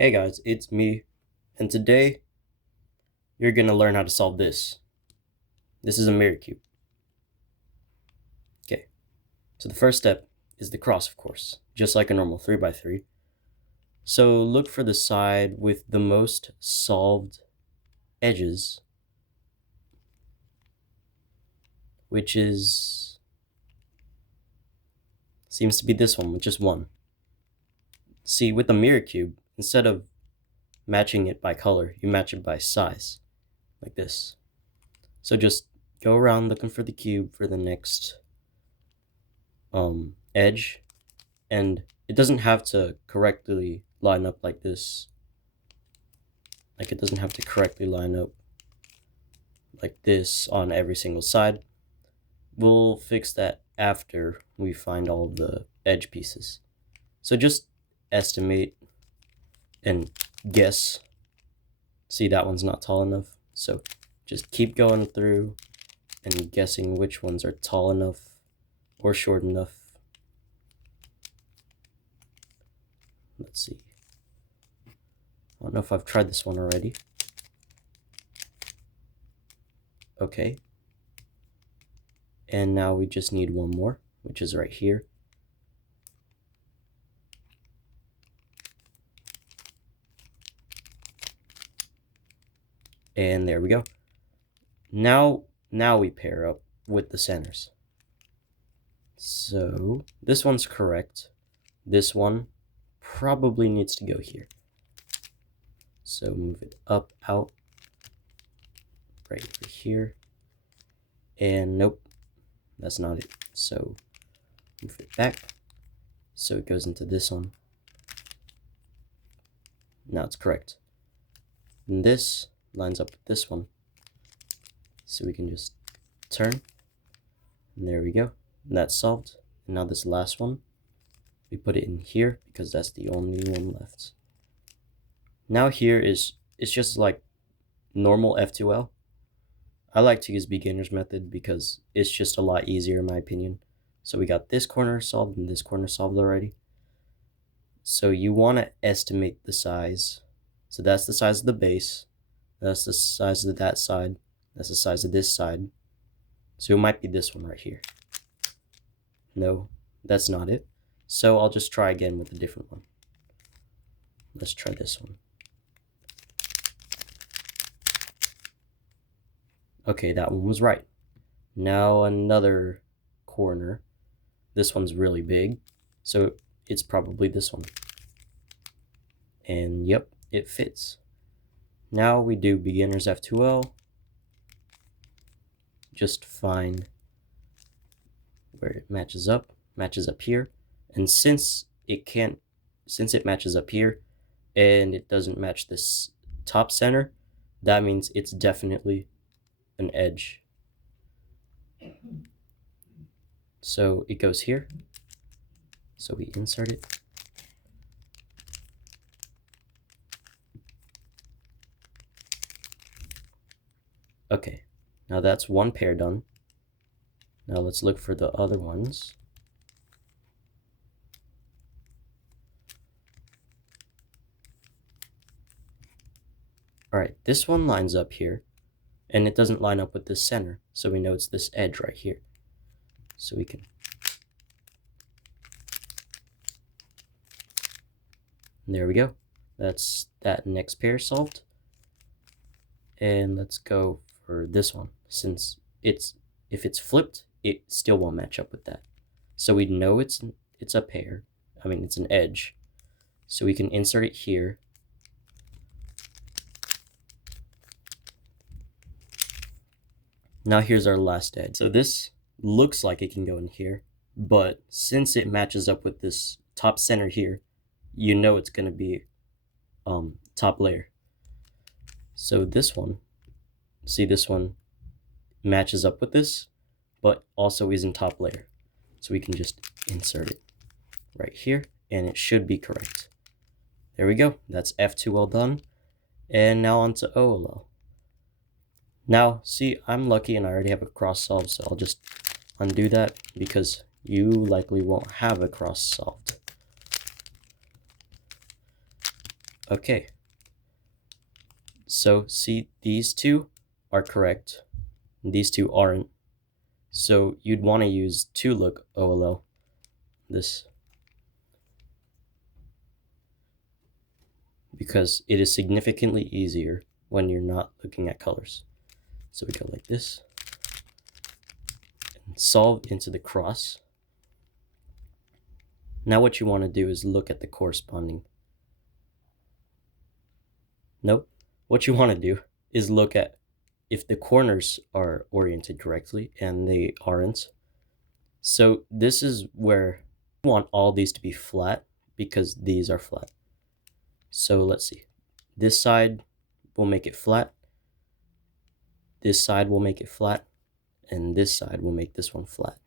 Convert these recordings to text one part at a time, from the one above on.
Hey guys, it's me, and today you're gonna learn how to solve this. This is a mirror cube. Okay, so the first step is the cross, of course, just like a normal 3x3. So look for the side with the most solved edges, which seems to be this one with just one. See, with the mirror cube, instead of matching it by color, you match it by size, like this. So just go around looking for the cube for the next edge, and it doesn't have to correctly line up like this. Like, it doesn't have to correctly line up like this on every single side. We'll fix that after we find all of the edge pieces. So just estimate and guess. See, that one's not tall enough, so just keep going through and guessing which ones are tall enough or short enough. Let's see. I don't know if I've tried this one already. Okay. And now we just need one more, which is right here. And there we go. Now we pair up with the centers. So this one's correct. This one probably needs to go here. So move it up, out, right over here. And nope, that's not it. So move it back. So it goes into this one. Now it's correct. And this lines up with this one. So we can just turn. And there we go. And that's solved. And now this last one, we put it in here because that's the only one left. Now here it's just like normal F2L. I like to use beginner's method because it's just a lot easier in my opinion. So we got this corner solved and this corner solved already. So you want to estimate the size. So that's the size of the base. That's the size of that side. That's the size of this side. So it might be this one right here. No, that's not it. So I'll just try again with a different one. Let's try this one. Okay, that one was right. Now another corner. This one's really big, so it's probably this one. And yep, it fits. Now we do beginner's F2L. Just find where it matches up here. And since it matches up here and it doesn't match this top center, that means it's definitely an edge. So it goes here. So we insert it. Okay, now that's one pair done. Now let's look for the other ones. All right, this one lines up here, and it doesn't line up with this center, so we know it's this edge right here. So we can, and there we go. That's that next pair solved. And let's go for this one, since if it's flipped, it still won't match up with that. So we know it's a pair. I mean, it's an edge. So we can insert it here. Now here's our last edge. So this looks like it can go in here, but since it matches up with this top center here, you know it's going to be top layer. So this one, see, this one matches up with this, but also isn't top layer. So we can just insert it right here, and it should be correct. There we go. That's F2L done. And now on to OLL. Now, see, I'm lucky and I already have a cross solved, so I'll just undo that because you likely won't have a cross solved. Okay. So see, these two are correct. These two aren't. So you'd want to use to-look OLL. This. Because it is significantly easier when you're not looking at colors. So we go like this. And solve into the cross. Now what you want to do is look at the corresponding. Nope. What you want to do is look at if the corners are oriented correctly, and they aren't. So this is where you want all these to be flat because these are flat. So let's see. This side will make it flat. This side will make it flat. And this side will make this one flat.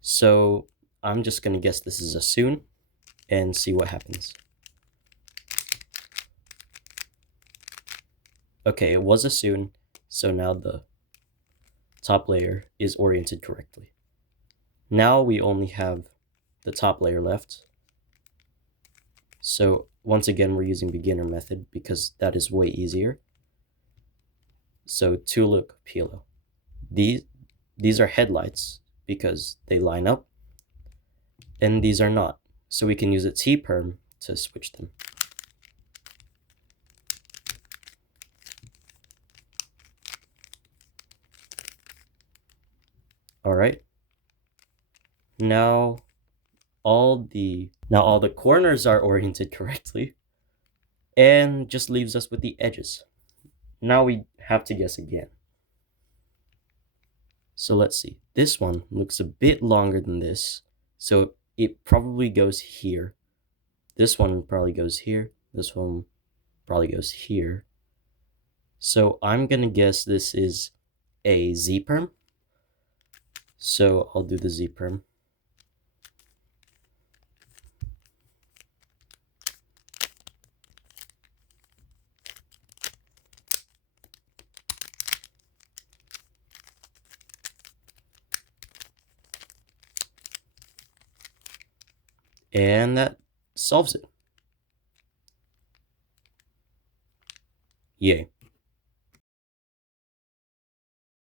So I'm just going to guess this is a soon and see what happens. Okay, it was a soon, so now the top layer is oriented correctly. Now we only have the top layer left. So once again, we're using beginner method because that is way easier. So to-look PLO. These are headlights because they line up, and these are not. So we can use a T-perm to switch them. All right. Now all the corners are oriented correctly, and just leaves us with the edges. Now we have to guess again. So let's see. This one looks a bit longer than this, so it probably goes here. This one probably goes here. This one probably goes here. So I'm gonna guess this is a Z-perm. So I'll do the Z-perm. And that solves it. Yay.